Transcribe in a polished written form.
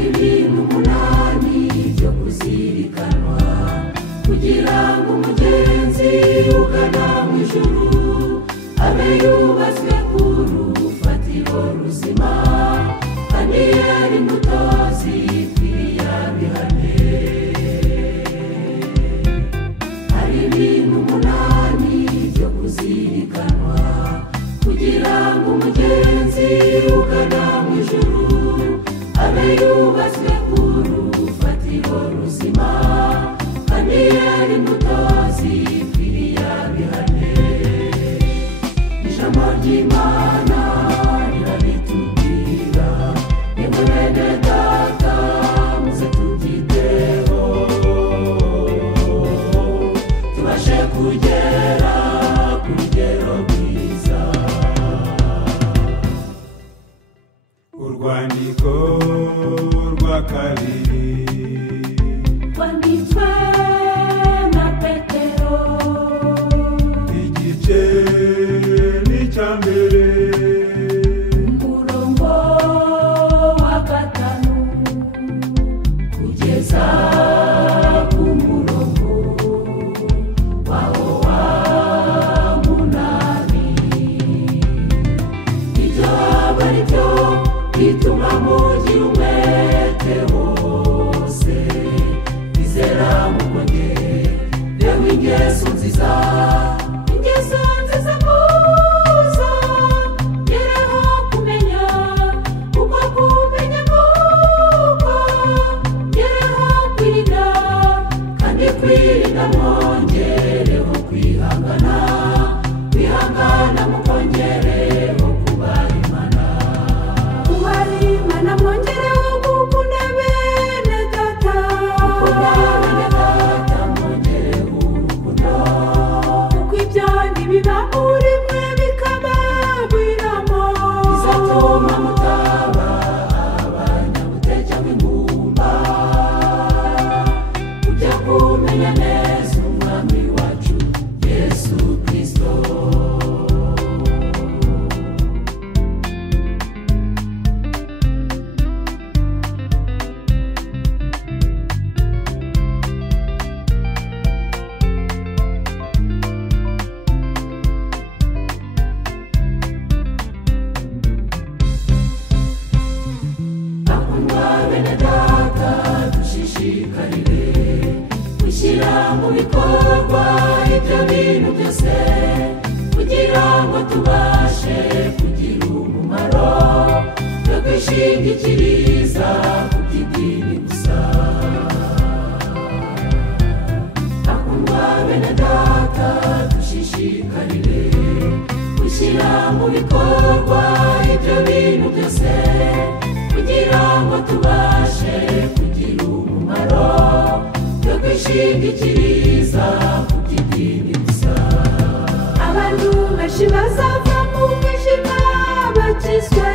hari ibintu umunani byo kuzirikanwa kugira ngo umugenzi ugana mu ijuru abe yubatswe ku rufatiro ruzima kandi yari imbuto zikwiriye bihane. Hari ibintu umunani byo kuzirikanwa kugira ngo umugenzi ugana mu ijuru abe yubatswe ku rufatiro ruzima kandi yari imbuto zikwiriye bihane. Ijambo ry'Imana rirabitubwira nimwe bene data muze tubyiteho tubashe kugera ku rugero rwiza. Urwandiko rwa kabiri rwanditswe na Petero igice n'icya mbere umurongo wa 5 kugeza ku murongo wawo wa 8. Ibyo aba ari byo bituma mugira umwete wose bizera mukongere w'ingeso nziza muza gereho kumenya uko kumenya kuko gereho kwirinda kandi kwirinda mwongereho kwihangana mukongereho kuba Imana mwongereho gukunda bene data mwongereho urukundo kuko ibyo ntibiba muri mwe bikabagwiramo bizatuma mutaba abanyabuteke b'ingumba ujya kumenya neza umwami wacu Yesu Kristo. Bene data dushishikarire gushyira mu bikorwa ibyo bintu byose kugira ngo tubashe kugira umumaro no kwishingikiriza ku by'idini gusa. Bakundwa bene data dushishikarire gushyira mu bikorwa ibyo bintu byose kugira ngo tubashe kugira umumaro no kwishingikiriza ku by'idini gusa. Abantu benshi bazava mu mwijima bakizwe